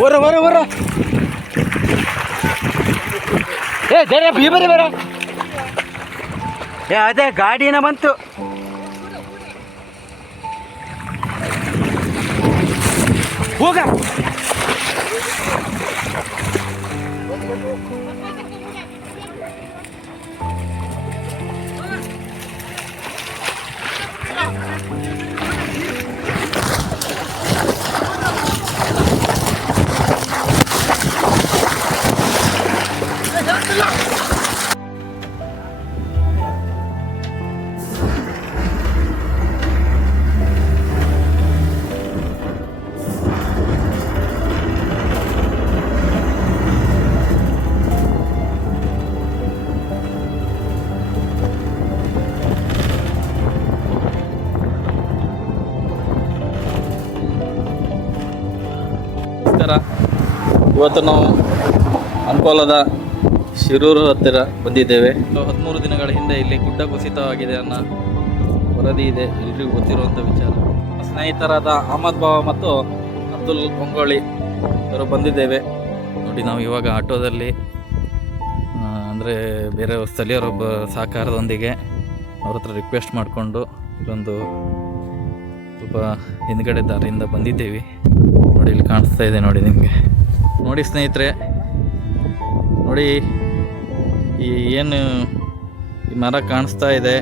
ಬರ ಏ ಜರ ಬೀ ಬರ ಏ ಅದೇ ಗಾಡಿನ ಬಂತು. ಹೋಗ ಇವತ್ತು ನಾವು ಅಂಕೋಲದ ಶಿರೂರು ಹತ್ತಿರ ಬಂದಿದ್ದೇವೆ. 13 ದಿನಗಳ ಹಿಂದೆ ಇಲ್ಲಿ ಗುಡ್ಡ ಕುಸಿತವಾಗಿದೆ ಅನ್ನೋ ವರದಿ ಇದೆ, ಎಲ್ರಿಗೂ ಗೊತ್ತಿರುವಂಥ ವಿಚಾರ. ಸ್ನೇಹಿತರಾದ ಅಹಮದ್ ಬಾವ ಮತ್ತು ಅಬ್ದುಲ್ ಕೊಂಗೋಳಿ ಇವರು ಬಂದಿದ್ದೇವೆ. ನೋಡಿ, ನಾವು ಇವಾಗ ಆಟೋದಲ್ಲಿ ಅಂದರೆ ಬೇರೆ ಸ್ಥಳೀಯರೊಬ್ಬ ಸಹಕಾರದೊಂದಿಗೆ ಅವ್ರ ಹತ್ರ ರಿಕ್ವೆಸ್ಟ್ ಮಾಡಿಕೊಂಡು ಇಲ್ಲೊಂದು ಸ್ವಲ್ಪ ಹಿಂದ್ಗಡೆ ದಾರಿಯಿಂದ ಬಂದಿದ್ದೇವೆ. ನೋಡಿ, ಇಲ್ಲಿ ಕಾಣಿಸ್ತಾ ಇದೆ ನೋಡಿ ನಿಮಗೆ. ನೋಡಿ ಸ್ನೇಹಿತರೆ, ನೋಡಿ ಈ ಏನು ಈ ಮರ ಕಾಣಿಸ್ತಾ ಇದೆ,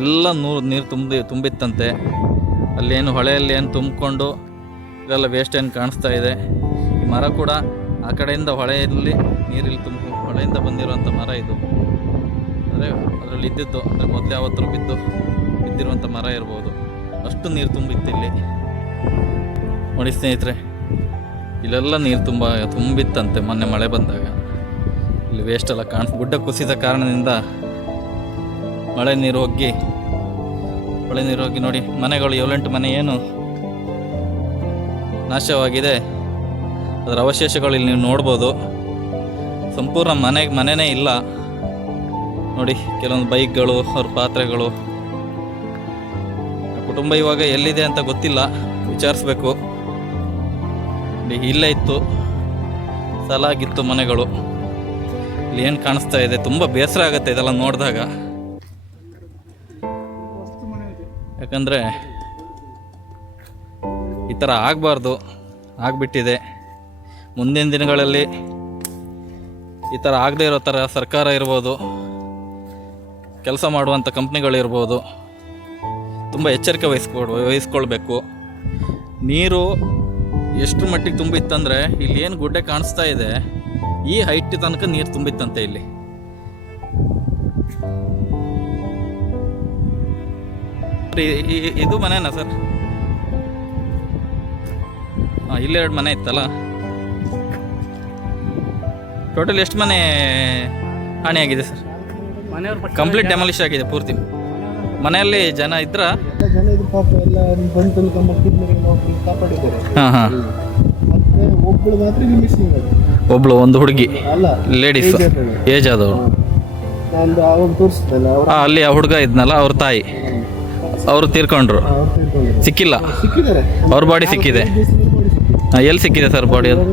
ಎಲ್ಲ ನೀರು ತುಂಬಿತ್ತಂತೆ. ಅಲ್ಲೇನು ಹೊಳೆಯಲ್ಲಿ ಏನು ತುಂಬಿಕೊಂಡು ಇದೆಲ್ಲ ವೇಸ್ಟ್ ಏನು ಕಾಣಿಸ್ತಾ ಇದೆ. ಈ ಮರ ಕೂಡ ಆ ಕಡೆಯಿಂದ ಹೊಳೆಯಲ್ಲಿ ನೀರಲ್ಲಿ ಹೊಳೆಯಿಂದ ಬಂದಿರುವಂಥ ಮರ ಇದು. ಅಂದರೆ ಅದರಲ್ಲಿ ಇದ್ದಿದ್ದು, ಅಂದರೆ ಮೊದಲೇ ಯಾವತ್ತೂ ಬಿದ್ದಿರುವಂಥ ಮರ ಇರ್ಬೋದು. ಅಷ್ಟು ನೀರು ತುಂಬಿತ್ತಿಲ್ಲಿ. ನೋಡಿ ಸ್ನೇಹಿತರೆ, ಇಲ್ಲೆಲ್ಲ ನೀರು ತುಂಬಿತ್ತಂತೆ ಮೊನ್ನೆ ಮಳೆ ಬಂದಾಗ. ಇಲ್ಲಿ ವೇಸ್ಟ್ ಎಲ್ಲ ಗುಡ್ಡ ಕುಸಿದ ಕಾರಣದಿಂದ ಮಳೆ ನೀರು ಹೋಗಿ ನೋಡಿ ಮನೆಗಳು 7-8 ಮನೆ ಏನು ನಾಶವಾಗಿದೆ, ಅದರ ಅವಶೇಷಗಳು ಇಲ್ಲಿ ನೀವು ನೋಡ್ಬೋದು. ಸಂಪೂರ್ಣ ಮನೆನೇ ಇಲ್ಲ ನೋಡಿ. ಕೆಲವೊಂದು ಬೈಕ್ಗಳು, ಅವ್ರ ಪಾತ್ರೆಗಳು. ಕುಟುಂಬ ಇವಾಗ ಎಲ್ಲಿದೆ ಅಂತ ಗೊತ್ತಿಲ್ಲ, ವಿಚಾರಿಸ್ಬೇಕು. ಇಲ್ಲೇ ಇತ್ತು, ಸಾಲಾಗಿತ್ತು ಮನೆಗಳು. ಇಲ್ಲಿ ಏನು ಕಾಣಿಸ್ತಾ ಇದೆ, ತುಂಬ ಬೇಸರ ಆಗುತ್ತೆ ಇದೆಲ್ಲ ನೋಡಿದಾಗ. ಯಾಕಂದರೆ ಈ ಥರ ಆಗಬಾರ್ದು, ಆಗಿಬಿಟ್ಟಿದೆ. ಮುಂದಿನ ದಿನಗಳಲ್ಲಿ ಈ ಥರ ಆಗದೇ ಇರೋ ಥರ ಸರ್ಕಾರ ಇರ್ಬೋದು, ಕೆಲಸ ಮಾಡುವಂಥ ಕಂಪ್ನಿಗಳಿರ್ಬೋದು, ತುಂಬ ಎಚ್ಚರಿಕೆ ವಹಿಸ್ಕೊಳ್ಬೇಕು. ನೀರು ಎಷ್ಟು ಮಟ್ಟಿಗೆ ತುಂಬಿತ್ತಂದರೆ, ಇಲ್ಲಿ ಏನು ಗುಡ್ಡೆ ಕಾಣಿಸ್ತಾ ಇದೆ, ಈ ಹೈಟ್ ತನಕ ನೀರು ತುಂಬಿತ್ತಂತೆ ಇಲ್ಲಿ. ಇದು ಮನೆನಾ ಸರ್? ಹಾಂ, ಇಲ್ಲೆರಡು ಮನೆ ಇತ್ತಲ್ಲ. ಟೋಟಲ್ ಎಷ್ಟು ಮನೆ ಹಾನಿಯಾಗಿದೆ ಸರ್? ಕಂಪ್ಲೀಟ್ ಡೆಮಾಲಿಷ್ ಆಗಿದೆ ಪೂರ್ತಿ. ಮನೆಯಲ್ಲಿ ಜನ ಇದ್ರ? ಹಾಂ ಹಾಂ. ಒಬ್ಳು ಒಂದು ಹುಡುಗಿ, ಲೇಡೀಸ್, ಏಜ್ ಆದವಳು. ಅಲ್ಲಿ ಆ ಹುಡುಗ ಇದ್ನಲ್ಲ, ಅವ್ರ ತಾಯಿ, ಅವರು ತೀರ್ಕೊಂಡ್ರು. ಸಿಕ್ಕಿಲ್ಲ, ಅವ್ರ ಬಾಡಿ ಸಿಕ್ಕಿದೆ. ಎಲ್ಲಿ ಸಿಕ್ಕಿದೆ ಸರ್ ಬಾಡಿ? ಅದು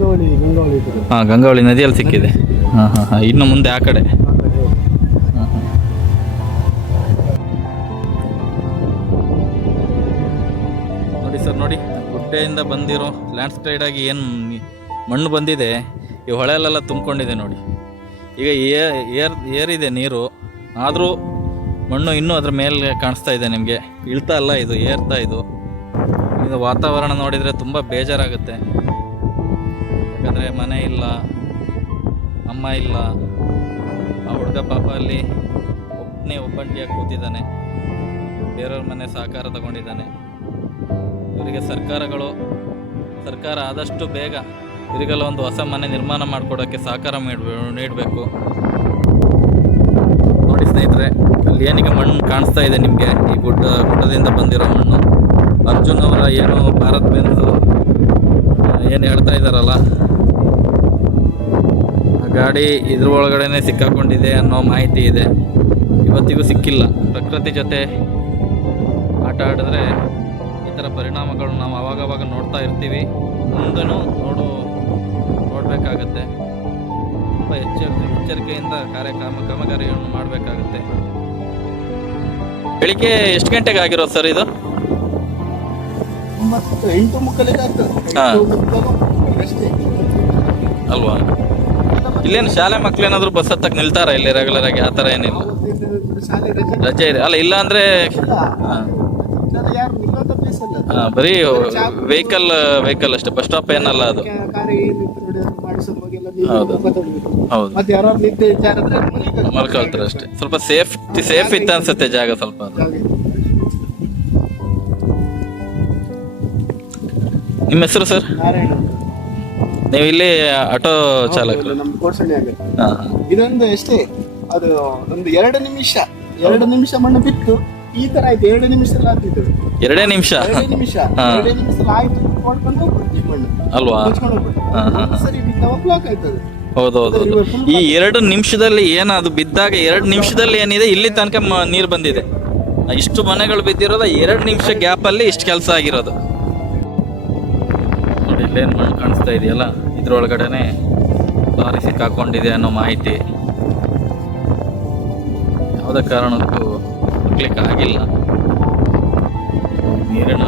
ಹಾಂ, ಗಂಗಾವಳಿ ನದಿಯಲ್ಲಿ ಸಿಕ್ಕಿದೆ. ಹಾಂ ಹಾಂ ಹಾಂ. ಇನ್ನು ಮುಂದೆ ಆ ಕಡೆ. ನೋಡಿ ಸರ್, ನೋಡಿ ಗುಡ್ಡೆಯಿಂದ ಬಂದಿರೋ ಲ್ಯಾಂಡ್ಸ್ಲೈಡ್ ಆಗಿ ಏನು ಮಣ್ಣು ಬಂದಿದೆ, ಈ ಹೊಳೆಯಲ್ಲೆಲ್ಲ ತುಂಬಿಕೊಂಡಿದೆ ನೋಡಿ. ಈಗ ಏರಿದೆ ನೀರು, ಆದರೂ ಮಣ್ಣು ಇನ್ನೂ ಅದ್ರ ಮೇಲೆ ಕಾಣಿಸ್ತಾ ಇದೆ ನಿಮಗೆ. ಇಳ್ತಾ ಅಲ್ಲ, ಇದು ಏರ್ತಾ. ಇದು ವಾತಾವರಣ ನೋಡಿದರೆ ತುಂಬ ಬೇಜಾರಾಗುತ್ತೆ. ಯಾಕಂದರೆ ಮನೆ ಇಲ್ಲ, ಅಮ್ಮ ಇಲ್ಲ, ಆ ಹುಡುಗ ಪಾಪ ಅಲ್ಲಿ ಒಬ್ಬಂಟಿಯಾಗಿ ಕೂತಿದ್ದಾನೆ, ಬೇರೆಯವ್ರ ಮನೆ ಸಹಕಾರ ತಗೊಂಡಿದ್ದಾನೆ. ಇವರಿಗೆ ಸರ್ಕಾರ ಆದಷ್ಟು ಬೇಗ ಇವರಿಗೆಲ್ಲ ಒಂದು ಹೊಸ ಮನೆ ನಿರ್ಮಾಣ ಮಾಡಿಕೊಡೋಕ್ಕೆ ಸಹಕಾರ ನೀಡಬೇಕು. ನೋಡಿ ಸ್ನೇಹಿತರೆ, ಅಲ್ಲಿ ಏನೀಗ ಮಣ್ಣು ಕಾಣಿಸ್ತಾ ಇದೆ ನಿಮಗೆ, ಈ ಗುಡ್ಡದಿಂದ ಬಂದಿರೋ ಮಣ್ಣು. ಅರ್ಜುನ್ ಅವರ ಏನು ಭಾರತ್ ಬೆನ್ಸ್ ಏನು ಹೇಳ್ತಾ ಇದ್ದಾರಲ್ಲ, ಆ ಗಾಡಿ ಇದ್ರ ಒಳಗಡೆನೆ ಸಿಕ್ಕಾಕೊಂಡಿದೆ ಅನ್ನೋ ಮಾಹಿತಿ ಇದೆ. ಇವತ್ತಿಗೂ ಸಿಕ್ಕಿಲ್ಲ. ಪ್ರಕೃತಿ ಜೊತೆ ಆಟ ಆಡಿದ್ರೆ ಈ ಥರ ಪರಿಣಾಮಗಳು ನಾವು ಆವಾಗವಾಗ ನೋಡ್ತಾ ಇರ್ತೀವಿ, ಮುಂದೆನೂ ನೋಡಬೇಕಾಗತ್ತೆ. ತುಂಬ ಎಚ್ಚರಿಕೆಯಿಂದ ಕಾಮಗಾರಿಗಳನ್ನು ಮಾಡಬೇಕಾಗುತ್ತೆ. ಬೆಳಿಗ್ಗೆ ಎಷ್ಟು ಗಂಟೆಗೆ ಆಗಿರೋದು ಸರ್ ಇದು? 8:30 ಆಗ್ತದೆ. ಅಲ್ವಾ? ಇಲ್ಲೇನು ಶಾಲೆ ಮಕ್ಳೇನಾದ್ರು ಬಸ್ ಹತ್ತಕ್ಕೆ ನಿಲ್ತಾರ ಇಲ್ಲಿ ರೆಗ್ಯುಲರ್ ಆಗಿ? ಆ ಥರ ಏನಿಲ್ಲ, ರಜೆ ಇದೆ ಅಲ್ಲ? ಇಲ್ಲ ಅಂದ್ರೆ ಬರೀ ವೆಹಿಕಲ್ ಅಷ್ಟೇ, ಬಸ್ ಸ್ಟಾಪ್ ಏನಲ್ಲ ಅದು. ಹೌದು ಹೌದು, ಮಲ್ಕೊಳ್ತಾರೆ ಅಷ್ಟೇ. ಸ್ವಲ್ಪ ಸೇಫ್ ಇತ್ತು ಅನ್ಸುತ್ತೆ ಜಾಗ ಸ್ವಲ್ಪ. ನಿಮ್ಮ ಹೆಸರು ಸರ್? ನೀವು ಇಲ್ಲಿ ಆಟೋ ಚಾಲಕರು? ಇದೊಂದು ಎಷ್ಟೇ, ಅದು ಒಂದು 2 ನಿಮಿಷ ಮಣ್ಣು ಬಿತ್ತು ಈ ತರ ಆಯ್ತು. 2 ನಿಮಿಷದಲ್ಲಿ ಆಗ್ತಿತ್ತು. 2 ನಿಮಿಷ ಆಯ್ತು, ಮಾಡ್ಕೊಂಡು ಹೋಗ್ಬಿಡ್ತೀವಿ ಮಣ್ಣು ಅಲ್ವಾ? ಸರಿ ಬಿತ್ತವ ಬ್ಲಾಕ್ ಆಯ್ತದೆ. ಹೌದೌದು. ಈ 2 ನಿಮಿಷದಲ್ಲಿ ಅದು ಬಿದ್ದಾಗ 2 ನಿಮಿಷದಲ್ಲಿ ಏನಿದೆ, ಇಲ್ಲಿ ತನಕ ನೀರು ಬಂದಿದೆ. ಇಷ್ಟು ಮನೆಗಳು ಬಿದ್ದಿರೋದು 2 ನಿಮಿಷ ಗ್ಯಾಪ್ ಅಲ್ಲಿ ಇಷ್ಟು ಕೆಲಸ ಆಗಿರೋದು. ನೋಡಿ ಇಲ್ಲೇನು ಮಣ್ಣು ಕಾಣಿಸ್ತಾ ಇದೆಯಲ್ಲ, ಇದ್ರೊಳಗಡೆನೆ ಲಾರಿ ಸಿಕ್ಕಾಕೊಂಡಿದೆ ಅನ್ನೋ ಮಾಹಿತಿ. ಯಾವುದೇ ಕಾರಣಕ್ಕೂ ಹೋಗ್ಲಿಕ್ಕೆ ಆಗಿಲ್ಲ. ನೀರಿನ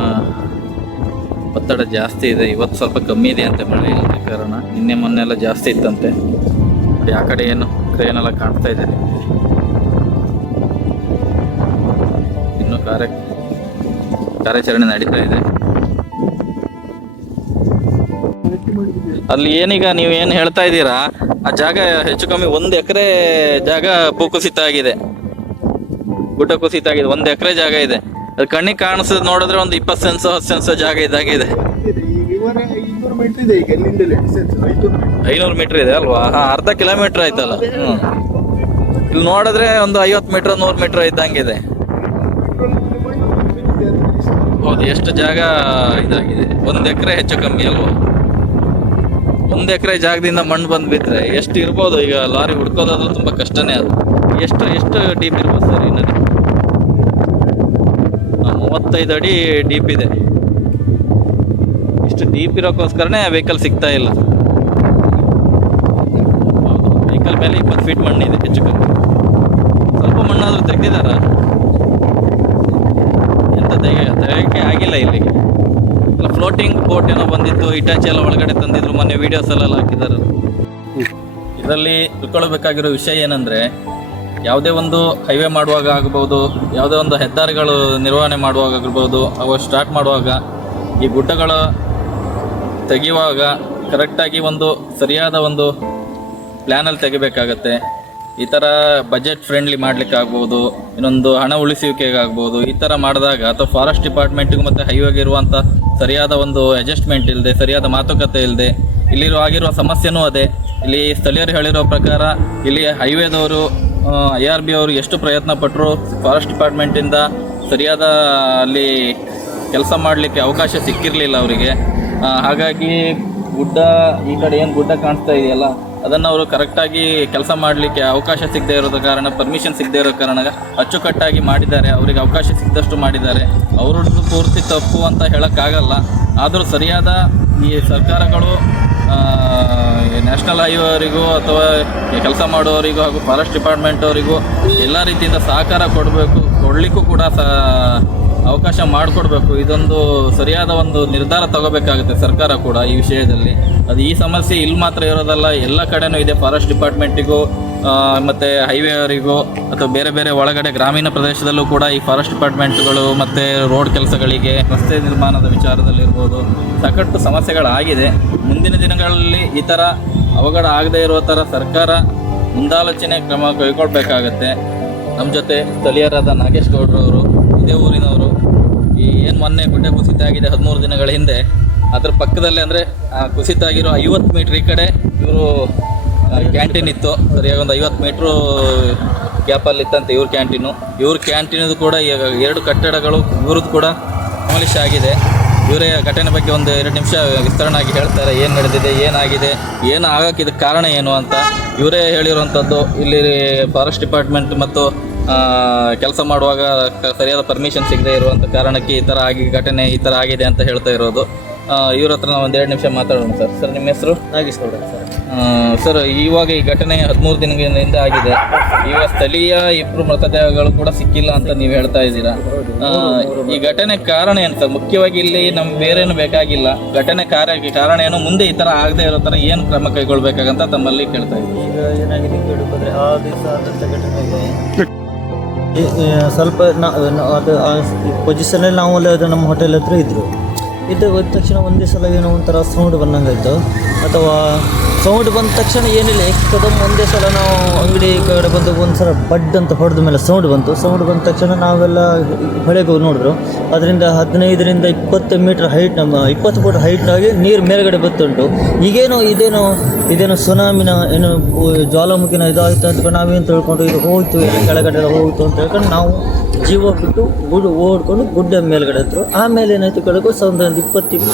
ಒತ್ತಡ ಜಾಸ್ತಿ ಇದೆ. ಇವತ್ತು ಸ್ವಲ್ಪ ಕಮ್ಮಿ ಇದೆ ಅಂತೆ ಮಳೆ ಇಲ್ಲದ ಕಾರಣ. ನಿನ್ನೆ ಮೊನ್ನೆ ಎಲ್ಲ ಜಾಸ್ತಿ ಇತ್ತಂತೆ. ನೋಡಿ ಆ ಕಡೆ ಏನು ಕ್ರೇನ್ ಎಲ್ಲ ಕಾಣ್ತಾ ಇದೆ. ಇನ್ನು ಕಾರ್ಯಾಚರಣೆ ನಡೀತಾ ಇದೆ. ಅಲ್ಲಿ ಏನೀಗ ನೀವು ಏನು ಹೇಳ್ತಾ ಇದ್ದೀರಾ, ಆ ಜಾಗ ಹೆಚ್ಚು ಕಮ್ಮಿ 1 ಎಕರೆ ಜಾಗ ಭೂಕುಸಿತ ಆಗಿದೆ, ಗುಡ್ಡ ಕುಸಿತ ಆಗಿದೆ. 1 ಎಕರೆ ಜಾಗ ಇದೆ. ಅದು ಕಣ್ಣಿಗೆ ಕಾಣಿಸೋದು ನೋಡಿದ್ರೆ ಒಂದು 20 ಸೆನ್ಸ್ 10 ಸೆನ್ಸ್ ಜಾಗ ಇದಾಗಿದೆ. 500 ಮೀಟರ್ ಇದೆ ಅಲ್ವಾ? ಅರ್ಧ ಕಿಲೋಮೀಟರ್ ಆಯ್ತಲ್ಲ. ಇಲ್ಲಿ ನೋಡಿದ್ರೆ ಒಂದು 50 ಮೀಟರ್ 100 ಮೀಟರ್ ಇದ್ದಂಗಿದೆ. ಹೌದು, ಎಷ್ಟು ಜಾಗ ಇದಾಗಿದೆ? 1 ಎಕರೆ ಹೆಚ್ಚು ಕಮ್ಮಿ ಅಲ್ವಾ? 1 ಎಕರೆ ಜಾಗದಿಂದ ಮಣ್ಣು ಬಂದು ಬಿದ್ದರೆ ಎಷ್ಟು ಇರ್ಬೋದು? ಈಗ ಲಾರಿ ಹುಡ್ಕೋದಾದ್ರೂ ತುಂಬ ಕಷ್ಟನೇ. ಅದು ಎಷ್ಟು ಡೀಪ್ ಇರ್ಬೋದು ಸರ್ ಈ ನದಿ? 35 ಅಡಿ ಡೀಪ್ ಇದೆ. ಇಷ್ಟು ಡೀಪ್ ಇರೋಕ್ಕೋಸ್ಕರನೇ ವೆಹಿಕಲ್ ಸಿಗ್ತಾ ಇಲ್ಲ. ಹೌದು, ವೆಹಿಕಲ್ ಮೇಲೆ 20 ಫೀಟ್ ಮಣ್ಣಿದೆ ಹೆಚ್ಚು ಕಮ್ಮಿ. ಸ್ವಲ್ಪ ಮಣ್ಣಾದರೂ ತೆಗೆದಿದ್ದಾರಾ? ಎಂತ ತೆಗೆಯಕ್ಕೆ ಆಗಿಲ್ಲ ಇಲ್ಲಿಗೆ. ಎಲ್ಲ ಫ್ಲೋಟಿಂಗ್ ಬೋಟ್ ಏನೋ ಬಂದಿತ್ತು, ಇಟಾಚಿ ಎಲ್ಲ ಒಳಗಡೆ ತಂದಿದ್ರು, ಮೊನ್ನೆ ವೀಡಿಯೋಸ್ ಎಲ್ಲ ಹಾಕಿದ್ದಾರೆ. ಇದರಲ್ಲಿ ತಿಳ್ಕೊಳ್ಬೇಕಾಗಿರೋ ವಿಷಯ ಏನಂದರೆ, ಯಾವುದೇ ಒಂದು ಹೈವೇ ಮಾಡುವಾಗ ಆಗ್ಬೋದು, ಯಾವುದೇ ಒಂದು ಹೆದ್ದಾರಿಗಳು ನಿರ್ವಹಣೆ ಮಾಡುವಾಗ ಆಗಿರ್ಬೋದು, ಅವು ಸ್ಟಾರ್ಟ್ ಮಾಡುವಾಗ ಈ ಗುಡ್ಡಗಳ ತೆಗೆಯುವಾಗ ಕರೆಕ್ಟಾಗಿ ಒಂದು ಸರಿಯಾದ ಒಂದು ಪ್ಲ್ಯಾನಲ್ಲಿ ತೆಗಿಬೇಕಾಗತ್ತೆ. ಈ ಥರ ಬಜೆಟ್ ಫ್ರೆಂಡ್ಲಿ ಮಾಡಲಿಕ್ಕಾಗ್ಬೋದು, ಇನ್ನೊಂದು ಹಣ ಉಳಿಸುವಿಕೆಗಾಗ್ಬೋದು. ಈ ಥರ ಮಾಡಿದಾಗ ಅಥವಾ ಫಾರೆಸ್ಟ್ ಡಿಪಾರ್ಟ್ಮೆಂಟಿಗೂ ಮತ್ತು ಹೈವೇಗೆ ಇರುವಂಥ ಸರಿಯಾದ ಒಂದು ಅಡ್ಜಸ್ಟ್ಮೆಂಟ್ ಇಲ್ಲದೆ, ಸರಿಯಾದ ಮಾತುಕತೆ ಇಲ್ಲದೆ ಆಗಿರುವ ಸಮಸ್ಯೆನೂ ಅದೇ. ಇಲ್ಲಿ ಸ್ಥಳೀಯರು ಹೇಳಿರೋ ಪ್ರಕಾರ ಇಲ್ಲಿ ಹೈವೇದವರು IRB ಅವರು ಎಷ್ಟು ಪ್ರಯತ್ನ ಪಟ್ಟರು ಫಾರೆಸ್ಟ್ ಡಿಪಾರ್ಟ್ಮೆಂಟಿಂದ ಸರಿಯಾದ ಅಲ್ಲಿ ಕೆಲಸ ಮಾಡಲಿಕ್ಕೆ ಅವಕಾಶ ಸಿಕ್ಕಿರಲಿಲ್ಲ ಅವರಿಗೆ. ಹಾಗಾಗಿ ಗುಡ್ಡ, ಈ ಕಡೆ ಏನು ಗುಡ್ಡ ಕಾಣಿಸ್ತಾ ಇದೆಯಲ್ಲ, ಅದನ್ನು ಅವರು ಕರೆಕ್ಟಾಗಿ ಕೆಲಸ ಮಾಡಲಿಕ್ಕೆ ಅವಕಾಶ ಸಿಗದೇ ಇರೋದ ಕಾರಣ, ಪರ್ಮಿಷನ್ ಸಿಗದೇ ಇರೋ ಕಾರಣ ಅಚ್ಚುಕಟ್ಟಾಗಿ ಮಾಡಿದ್ದಾರೆ. ಅವರಿಗೆ ಅವಕಾಶ ಸಿಕ್ಕದಷ್ಟು ಮಾಡಿದ್ದಾರೆ. ಅವರದ್ದು ಪೂರ್ತಿ ತಪ್ಪು ಅಂತ ಹೇಳೋಕ್ಕಾಗಲ್ಲ. ಆದರೂ ಸರಿಯಾದ ಈ ಸರ್ಕಾರಗಳು ನ್ಯಾಷನಲ್ ಹೈವೇ ಅವರಿಗೂ ಅಥವಾ ಕೆಲಸ ಮಾಡುವವರಿಗೂ ಹಾಗೂ ಫಾರೆಸ್ಟ್ ಡಿಪಾರ್ಟ್ಮೆಂಟ್ ಅವರಿಗೂ ಎಲ್ಲ ರೀತಿಯಿಂದ ಸಹಕಾರ ಕೊಡಲಿಕ್ಕೂ ಕೂಡ ಅವಕಾಶ ಮಾಡಿಕೊಡ್ಬೇಕು. ಇದೊಂದು ಸರಿಯಾದ ಒಂದು ನಿರ್ಧಾರ ತಗೋಬೇಕಾಗುತ್ತೆ ಸರ್ಕಾರ ಕೂಡ ಈ ವಿಷಯದಲ್ಲಿ. ಅದು ಈ ಸಮಸ್ಯೆ ಇಲ್ಲಿ ಮಾತ್ರ ಇರೋದಲ್ಲ, ಎಲ್ಲ ಕಡೆನೂ ಇದೆ. ಫಾರೆಸ್ಟ್ ಡಿಪಾರ್ಟ್ಮೆಂಟಿಗೂ ಮತ್ತು ಹೈವೇ ಅವರಿಗೂ ಅಥವಾ ಬೇರೆ ಬೇರೆ ಒಳಗಡೆ ಗ್ರಾಮೀಣ ಪ್ರದೇಶದಲ್ಲೂ ಕೂಡ ಈ ಫಾರೆಸ್ಟ್ ಡಿಪಾರ್ಟ್ಮೆಂಟ್ಗಳು ಮತ್ತು ರೋಡ್ ಕೆಲಸಗಳಿಗೆ, ರಸ್ತೆ ನಿರ್ಮಾಣದ ವಿಚಾರದಲ್ಲಿರ್ಬೋದು ಸಾಕಷ್ಟು ಸಮಸ್ಯೆಗಳಾಗಿದೆ. ಮುಂದಿನ ದಿನಗಳಲ್ಲಿ ಈ ಥರ ಅವಘಡ ಆಗದೇ ಇರೋ ಥರ ಸರ್ಕಾರ ಮುಂದಾಲೋಚನೆ ಕ್ರಮ ಕೈಗೊಳ್ಳಬೇಕಾಗತ್ತೆ. ನಮ್ಮ ಜೊತೆ ಸ್ಥಳೀಯರಾದ ನಾಗೇಶ್ ಗೌಡ್ರವರು, ಇದೇ ಊರಿನವರು. ಈ ಏನು ಮೊನ್ನೆ ಗುಡ್ಡ ಕುಸಿತ ಆಗಿದೆ 13 ದಿನಗಳ ಹಿಂದೆ, ಅದರ ಪಕ್ಕದಲ್ಲೇ ಅಂದರೆ ಕುಸಿತ ಆಗಿರೋ 50 ಮೀಟ್ರ್ ಈ ಕಡೆ ಇವರು ಕ್ಯಾಂಟೀನ್ ಇತ್ತು. ಸರಿಯಾಗಿ ಒಂದು 50 ಮೀಟ್ರು ಗ್ಯಾಪಲ್ಲಿ ಇತ್ತಂತೆ ಇವ್ರ ಕ್ಯಾಂಟೀನದು ಕೂಡ 2 ಕಟ್ಟಡಗಳು ಇವ್ರದ್ದು ಕೂಡ ಡೆಮಾಲಿಷ್ ಆಗಿದೆ. ಇವರೇ ಘಟನೆ ಬಗ್ಗೆ ಒಂದು 2 ನಿಮಿಷ ವಿಸ್ತರಣೆಯಾಗಿ ಹೇಳ್ತಾರೆ, ಏನು ನಡೆದಿದೆ, ಏನಾಗಿದೆ, ಏನು ಆಗೋಕ್ಕೆ ಇದಕ್ಕೆ ಕಾರಣ ಏನು ಅಂತ. ಇವರೇ ಹೇಳಿರುವಂಥದ್ದು. ಇಲ್ಲಿ ಫಾರೆಸ್ಟ್ ಡಿಪಾರ್ಟ್ಮೆಂಟ್ ಮತ್ತು ಕೆಲಸ ಮಾಡುವಾಗ ಸರಿಯಾದ ಪರ್ಮಿಷನ್ ಸಿಗದೆ ಇರುವಂಥ ಕಾರಣಕ್ಕೆ ಈ ಥರ ಘಟನೆ ಈ ಥರ ಆಗಿದೆ ಅಂತ ಹೇಳ್ತಾ ಇರೋದು. ಇವ್ರ ಹತ್ರ ನಾವು 1-2 ನಿಮಿಷ ಮಾತಾಡೋಣ ಸರ್. ಸರ್, ನಿಮ್ಮ ಹೆಸರು? ನಾಗೇಶ್ ಗೌಡ ಸರ್. ಸರ್, ಇವಾಗ ಈ ಘಟನೆ 13 ದಿನಗಳಿಂದ ಆಗಿದೆ. ಈಗ ಸ್ಥಳೀಯ 2 ಮೃತದೇಹಗಳು ಕೂಡ ಸಿಕ್ಕಿಲ್ಲ ಅಂತ ನೀವು ಹೇಳ್ತಾ ಇದ್ದೀರಾ. ಈ ಘಟನೆ ಕಾರಣ ಏನು ಸರ್? ಮುಖ್ಯವಾಗಿ ಇಲ್ಲಿ ನಮ್ಗೆ ಬೇರೇನು ಬೇಕಾಗಿಲ್ಲ, ಘಟನೆ ಕಾರಣ ಏನು, ಮುಂದೆ ಈ ಥರ ಆಗದೆ ಇರೋ ಥರ ಏನು ಕ್ರಮ ಕೈಗೊಳ್ಬೇಕಾಗಂತ ತಮ್ಮಲ್ಲಿ ಕೇಳ್ತಾ ಇದ್ದೀವಿ. ಈಗ ಏನಾಗಿದೆ ಕೇಳಿದ್ರೆ, ಆ ದಿವಸ ಆದಂಥ ಘಟನೆಗೆ ಸ್ವಲ್ಪ ಅದು ಆ ಪೊಸಿಷನಲ್ಲಿ ನಾವು ಅದು ನಮ್ಮ ಹೋಟೆಲ್ ಹತ್ರ ಇದ್ದರು. ಹೋದ ತಕ್ಷಣ ಒಂದೇ ಸಲ ಏನೋ ಒಂಥರ ಸೌಂಡ್ ಬಂದಂಗಾಯ್ತು, ಅಥವಾ ಸೌಂಡ್ ಬಂದ ತಕ್ಷಣ ಏನಿಲ್ಲ, ಏಕದಮ್ ಒಂದೇ ಸಲ ನಾವು ಅಂಗಡಿ ಕಡೆ ಬಂದು ಒಂದು ಸಲ ಬಡ್ ಅಂತ ಹೊಡೆದ ಮೇಲೆ ಸೌಂಡ್ ಬಂತು. ಸೌಂಡ್ ಬಂದ ತಕ್ಷಣ ನಾವೆಲ್ಲ ಹೊಳೆಗೆ ಹೋಗಿ ನೋಡಿದ್ರು. ಅದರಿಂದ 15ರಿಂದ 20 ಮೀಟ್ರ್ ಹೈಟ್, ನಮ್ಮ 20 ಫುಟ್ ಹೈಟ್ನಾಗಿ ನೀರು ಮೇಲ್ಗಡೆ ಬತ್ತುಂಟು. ಇದೇನೋ ಸುನಾಮಿನ ಏನು ಜ್ವಾಲಾಮುಖಿನ ಇದಾಯಿತು ಅಂತ ನಾವೇನು ತಿಳ್ಕೊಂಡು ಇದು ಹೋಯ್ತು, ಕೆಳಗಡೆ ಹೋಯ್ತು ಅಂತ ಹೇಳ್ಕೊಂಡು ನಾವು ಜೀವ ಬಿಟ್ಟು ಓಡ್ಕೊಂಡು ಗುಡ್ಡ ಮೇಲ್ಗಡೆ ಹತ್ರ. ಆಮೇಲೆ ಏನಾಯ್ತು, ಕೆಳಗೆ ಒಂದು 20-25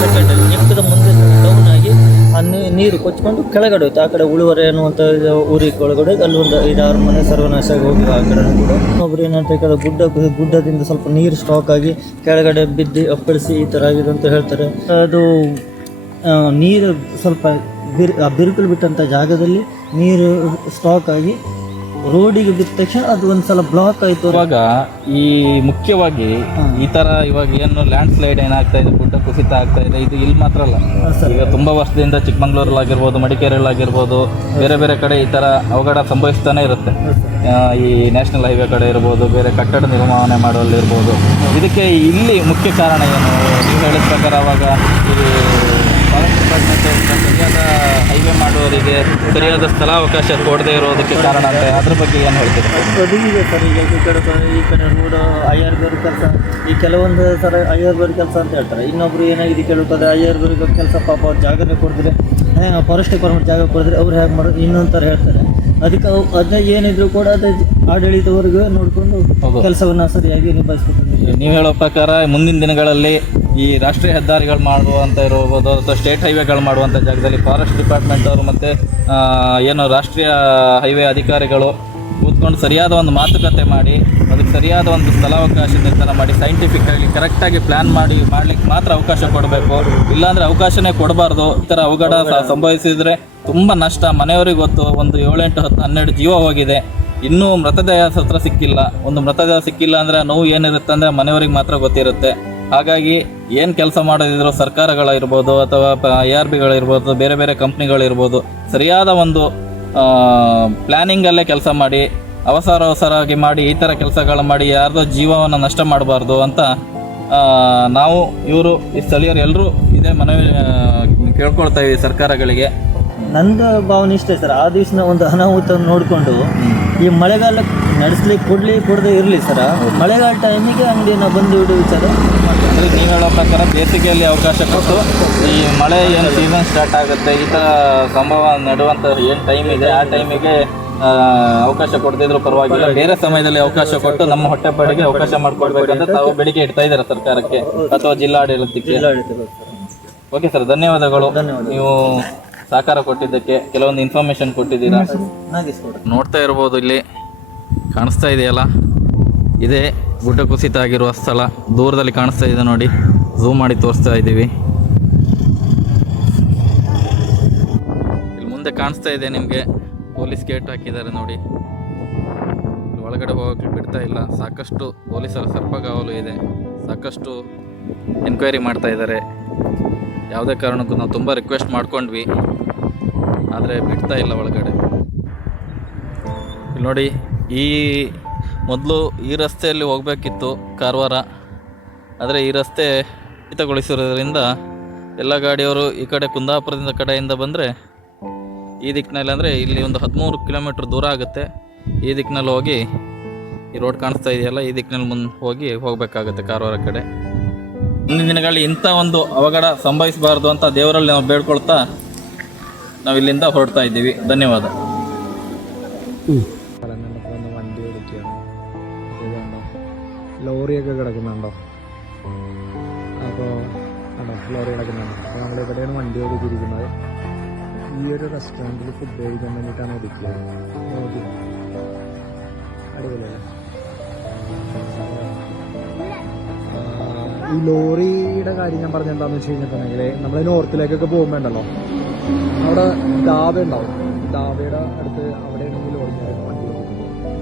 ಸೆಕೆಂಡಲ್ಲಿ ಎಕ್ಕದ ಮುಂದೆ ಡೌನ್ ಆಗಿ ಆ ನೀರು ಕೊಚ್ಕೊಂಡು ಕೆಳಗಡೆ ಹೋಯ್ತು. ಆ ಕಡೆ ಉಳುವರೆ ಅನ್ನುವಂಥ ಊರಿಗೆ ಒಳಗಡೆ ಅಲ್ಲಿ ಒಂದು 5-6 ಮನೆ ಸರ್ವನಾಶ ಆಗಿ ಹೋಗಿ ಆ ಕಡೆ ಕೂಡ ಒಬ್ಬರು ಏನಂತ ಕೆಳಗೆ ಗುಡ್ಡದಿಂದ ಸ್ವಲ್ಪ ನೀರು ಸ್ಟಾಕ್ ಆಗಿ ಕೆಳಗಡೆ ಬಿದ್ದು ಅಪ್ಪಳಿಸಿ ಈ ಥರ ಆಗಿದೆ ಅಂತ ಹೇಳ್ತಾರೆ. ಅದು ನೀರು ಸ್ವಲ್ಪ ಬಿರುಕುಲು ಬಿಟ್ಟಂಥ ಜಾಗದಲ್ಲಿ ನೀರು ಸ್ಟಾಕ್ ಆಗಿ ರೋಡಿಗೆ ಬಿದ್ದ ತಕ್ಷಣ ಅದು ಒಂದ್ಸಲ ಬ್ಲಾಕ್ ಆಯಿತು. ಇವಾಗ ಈ ಮುಖ್ಯವಾಗಿ ಈ ತರ ಇವಾಗ ಏನು ಲ್ಯಾಂಡ್ ಸ್ಲೈಡ್ ಏನಾಗ್ತಾ ಇದೆ, ಗುಡ್ಡ ಕುಸಿತ ಆಗ್ತಾ ಇದೆ, ಇದು ಇಲ್ಲಿ ಮಾತ್ರ ಅಲ್ಲ, ಈಗ ತುಂಬಾ ವರ್ಷದಿಂದ ಚಿಕ್ಕಮಂಗ್ಳೂರಲ್ಲಾಗಿರ್ಬೋದು, ಮಡಿಕೇರಿಯಲ್ಲಾಗಿರ್ಬೋದು, ಬೇರೆ ಬೇರೆ ಕಡೆ ಈ ತರ ಅವಘಡ ಸಂಭವಿಸ್ತಾನೆ ಇರುತ್ತೆ. ಈ ನ್ಯಾಷನಲ್ ಹೈವೇ ಕಡೆ ಇರ್ಬೋದು, ಬೇರೆ ಕಟ್ಟಡ ನಿರ್ಮಾಣ ಮಾಡುವಲ್ಲಿ ಇರ್ಬೋದು. ಇದಕ್ಕೆ ಇಲ್ಲಿ ಮುಖ್ಯ ಕಾರಣ ಏನು? ನೀವು ಹೇಳಿದ ಪ್ರಕಾರ ಅವಾಗ ಫಾರೆಸ್ಟ್ ಡಿಪಾರ್ಟ್ಮೆಂಟ್ ಸರಿಯಾದ ಹೈವೇ ಮಾಡುವವರಿಗೆ ಸರಿಯಾದ ಸ್ಥಳಾವಕಾಶ ಕೊಡದೇ ಇರೋದಕ್ಕೆ ಕಾರಣ ಅಂತ, ಅದ್ರ ಬಗ್ಗೆ ಏನು ಹೇಳ್ತೀರಿ? ಅದು ಇದೆ ಸರ್. ಈಗ ಈ ಕಡೆ ರೋಡ್ IRB ಕೆಲಸ, ಈ ಕೆಲವೊಂದು ಸರ IRB ಕೆಲಸ ಅಂತ ಹೇಳ್ತಾರೆ. ಇನ್ನೊಬ್ರು ಏನಾಗಿದೆ ಕೇಳ್ತಾರೆ, IRB ಕೆಲಸ ಪಾಪ ಅವ್ರು ಜಾಗನೇ ಕೊಡಿದ್ರೆ, ಫಾರೆಸ್ಟ್ ಡಿಪಾರ್ಟ್ಮೆಂಟ್ ಜಾಗ ಕೊಡಿದ್ರೆ ಅವ್ರು ಹೇಗೆ ಮಾಡೋದು ಇನ್ನೊಂದು ಥರ ಹೇಳ್ತಾರೆ. ಅದಕ್ಕೆ ಅದೇ ಏನಿದ್ರು ಕೂಡ ಅದೇ ಆಡಳಿತವರೆಗೂ ನೋಡಿಕೊಂಡು ಕೆಲಸವನ್ನು ಸರಿಯಾಗಿ ನಿಭಾಯಿಸ್ಬೇಕು. ನೀವು ಹೇಳೋ ಪ್ರಕಾರ ಮುಂದಿನ ದಿನಗಳಲ್ಲಿ ಈ ರಾಷ್ಟ್ರೀಯ ಹೆದ್ದಾರಿಗಳು ಮಾಡುವಂಥ ಇರ್ಬೋದು ಅಥವಾ ಸ್ಟೇಟ್ ಹೈವೇಗಳು ಮಾಡುವಂಥ ಜಾಗದಲ್ಲಿ ಫಾರೆಸ್ಟ್ ಡಿಪಾರ್ಟ್ಮೆಂಟ್ ಅವರು ಮತ್ತು ಏನು ರಾಷ್ಟ್ರೀಯ ಹೈವೇ ಅಧಿಕಾರಿಗಳು ಕೂತ್ಕೊಂಡು ಸರಿಯಾದ ಒಂದು ಮಾತುಕತೆ ಮಾಡಿ ಅದಕ್ಕೆ ಸರಿಯಾದ ಒಂದು ಸ್ಥಳಾವಕಾಶ ನಿರ್ಧಾರ ಮಾಡಿ ಸೈಂಟಿಫಿಕ್ ಆಗಿ ಕರೆಕ್ಟಾಗಿ ಪ್ಲ್ಯಾನ್ ಮಾಡ್ಲಿಕ್ಕೆ ಮಾತ್ರ ಅವಕಾಶ ಕೊಡಬೇಕು. ಇಲ್ಲಾಂದರೆ ಅವಕಾಶನೇ ಕೊಡಬಾರ್ದು. ಈ ಥರ ಅವಘಡ ಸಂಭವಿಸಿದರೆ ತುಂಬ ನಷ್ಟ. ಮನೆಯವರಿಗೆ ಗೊತ್ತು, ಒಂದು 7, 8, 10, 12 ಜೀವ ಹೋಗಿದೆ. ಇನ್ನೂ ಮೃತದೇಹ ಹತ್ರ ಸಿಕ್ಕಿಲ್ಲ. ಒಂದು ಮೃತದೇಹ ಸಿಕ್ಕಿಲ್ಲ ಅಂದರೆ ನೋವು ಏನಿರುತ್ತೆ ಅಂದರೆ ಮನೆಯವರಿಗೆ ಮಾತ್ರ ಗೊತ್ತಿರುತ್ತೆ. ಹಾಗಾಗಿ ಏನು ಕೆಲಸ ಮಾಡೋದಿದ್ರು ಸರ್ಕಾರಗಳಿರ್ಬೋದು ಅಥವಾ IRBಗಳಿರ್ಬೋದು, ಬೇರೆ ಬೇರೆ ಕಂಪ್ನಿಗಳಿರ್ಬೋದು, ಸರಿಯಾದ ಒಂದು ಪ್ಲ್ಯಾನಿಂಗಲ್ಲೇ ಕೆಲಸ ಮಾಡಿ ಅವಸರವಾಗಿ ಮಾಡಿ ಈ ಥರ ಕೆಲಸಗಳು ಮಾಡಿ ಯಾರ್ದೋ ಜೀವವನ್ನು ನಷ್ಟ ಮಾಡಬಾರ್ದು ಅಂತ ನಾವು ಈ ಸ್ಥಳೀಯರು ಎಲ್ಲರೂ ಇದೇ ಮನವಿ ಕೇಳ್ಕೊಳ್ತಾ ಇದ್ದೀವಿ ಸರ್ಕಾರಗಳಿಗೆ. ನಂದು ಭಾವನೆ ಇಷ್ಟೇ ಸರ್. ಆ ದಿವಸ ಒಂದು ಅನಾಹುತ ನೋಡಿಕೊಂಡು ಈ ಮಳೆಗಾಲ ನಡೆಸ್ಲಿಕ್ಕೆ ಕೊಡದೇ ಇರಲಿ ಸರ್. ಮಳೆಗಾಲ ಟೈಮಿಗೆ ಅಂಗಡಿನ ಬಂದು ಬಿಡು ವಿಚಾರ. ಅಂದರೆ ನೀವು ಹೇಳೋ ಪ್ರಕಾರ ಬೇಸಿಗೆಯಲ್ಲಿ ಅವಕಾಶ ಕೊಟ್ಟು ಈ ಮಳೆ ಏನು ಸೀಸನ್ ಸ್ಟಾರ್ಟ್ ಆಗುತ್ತೆ, ಈ ಥರ ಸಂಭವ ನಡುವಂಥ ಏನು ಟೈಮ್ ಇದೆ ಆ ಟೈಮಿಗೆ ಅವಕಾಶ ಕೊಡ್ತಿದ್ರು ಪರವಾಗಿಲ್ಲ, ಬೇರೆ ಸಮಯದಲ್ಲಿ ಅವಕಾಶ ಕೊಟ್ಟು ನಮ್ಮ ಹೊಟ್ಟೆಪಾಡಿಗೆ ಅವಕಾಶ ಮಾಡಿಕೊಡ್ಬೇಕಂತ ತಾವು ಬೆಳಿಗ್ಗೆ ಇಡ್ತಾ ಇದ್ದಾರೆ ಸರ್ಕಾರಕ್ಕೆ ಅಥವಾ ಜಿಲ್ಲಾಡಳಿತಕ್ಕೆ. ಓಕೆ ಸರ್, ಧನ್ಯವಾದಗಳು. ನೀವು ಸಹಕಾರ ಕೊಟ್ಟಿದ್ದಕ್ಕೆ, ಕೆಲವೊಂದು ಇನ್ಫಾರ್ಮೇಶನ್ ಕೊಟ್ಟಿದ್ದೀರಾ. ನೋಡ್ತಾ ಇರ್ಬೋದು, ಇಲ್ಲಿ ಕಾಣಿಸ್ತಾ ಇದೆಯಲ್ಲ, ಇದೇ ಗುಡ್ಡ ಕುಸಿತ ಆಗಿರುವ ಸ್ಥಳ. ದೂರದಲ್ಲಿ ಕಾಣಿಸ್ತಾ ಇದೆ ನೋಡಿ, ಝೂಮ್ ಮಾಡಿ ತೋರಿಸ್ತಾ ಇದ್ದೀವಿ. ಇಲ್ಲಿ ಮುಂದೆ ಕಾಣಿಸ್ತಾ ಇದೆ ನಿಮಗೆ ಪೊಲೀಸ್ ಗೇಟ್ ಹಾಕಿದ್ದಾರೆ ನೋಡಿ. ಒಳಗಡೆ ಹೋಗಕ್ಕೆ ಬಿಡ್ತಾ ಇಲ್ಲ. ಸಾಕಷ್ಟು ಪೊಲೀಸರ ಸರ್ಪಗಾವಲು ಇದೆ. ಸಾಕಷ್ಟು ಎನ್ಕ್ವೈರಿ ಮಾಡ್ತಾ ಇದ್ದಾರೆ. ಯಾವುದೇ ಕಾರಣಕ್ಕೂ ನಾವು ತುಂಬ ರಿಕ್ವೆಸ್ಟ್ ಮಾಡ್ಕೊಂಡ್ವಿ, ಆದರೆ ಬಿಡ್ತಾ ಇಲ್ಲ ಒಳಗಡೆ. ಇಲ್ಲಿ ನೋಡಿ, ಮೊದಲು ಈ ರಸ್ತೆಯಲ್ಲಿ ಹೋಗಬೇಕಿತ್ತು ಕಾರವಾರ, ಆದರೆ ಈ ರಸ್ತೆ ಹಿತಗೊಳಿಸಿರೋದ್ರಿಂದ ಎಲ್ಲ ಗಾಡಿಯವರು ಈ ಕಡೆ ಕುಂದಾಪುರದಿಂದ ಕಡೆಯಿಂದ ಬಂದರೆ ಈ ದಿಕ್ಕಿನಲ್ಲಿ, ಅಂದರೆ ಇಲ್ಲಿ ಒಂದು 13 ಕಿಲೋಮೀಟ್ರ್ ದೂರ ಆಗುತ್ತೆ. ಈ ದಿಕ್ಕಿನಲ್ಲಿ ಹೋಗಿ, ಈ ರೋಡ್ ಕಾಣಿಸ್ತಾ ಇದೆಯಲ್ಲ, ಈ ದಿಕ್ಕಿನಲ್ಲಿ ಹೋಗಬೇಕಾಗುತ್ತೆ ಕಾರವಾರ ಕಡೆ. ಮುಂದಿನ ದಿನಗಳಲ್ಲಿ ಇಂಥ ಒಂದು ಅವಘಡ ಸಂಭವಿಸಬಾರ್ದು ಅಂತ ದೇವರಲ್ಲಿ ನಾವು ಬೇಡ್ಕೊಳ್ತಾ ನಾವು ಇಲ್ಲಿಂದ ಹೊರಡ್ತಾ ಇದ್ದೀವಿ. ಧನ್ಯವಾದ. വണ്ടി ഓടിക്കുകയാണ്. ഇതുണ്ടോ, ലോറിയൊക്കെ കിടക്കുന്നുണ്ടോ? അപ്പോൾ ലോറി കിടക്കുന്നുണ്ട്. അപ്പോൾ നമ്മളിവിടെയാണ് വണ്ടി ഓടിച്ചിരിക്കുന്നത്. ഈ ഒരു റെസ്റ്റോറൻറ്റിൽ ഫുഡ് കഴിക്കാൻ വേണ്ടിയിട്ടാണ് ഓടിക്കുന്നത്. അടിപൊളിയല്ലേ? ഈ ലോറിയുടെ കാര്യം ഞാൻ പറഞ്ഞ എന്താണെന്ന് വെച്ച് കഴിഞ്ഞിട്ടുണ്ടെങ്കിൽ നമ്മൾ നോർത്തിലേക്കൊക്കെ പോകുമ്പോണ്ടല്ലോ അവിടെ ധാബ ഉണ്ടാവും. ധാബയുടെ അടുത്ത് അവിടെ ആണെങ്കിൽ ലോറി വണ്ടി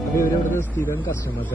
അപ്പോൾ ഇവരിവിടുത്തെ സ്ഥിരം കസ്റ്റമേഴ്സ്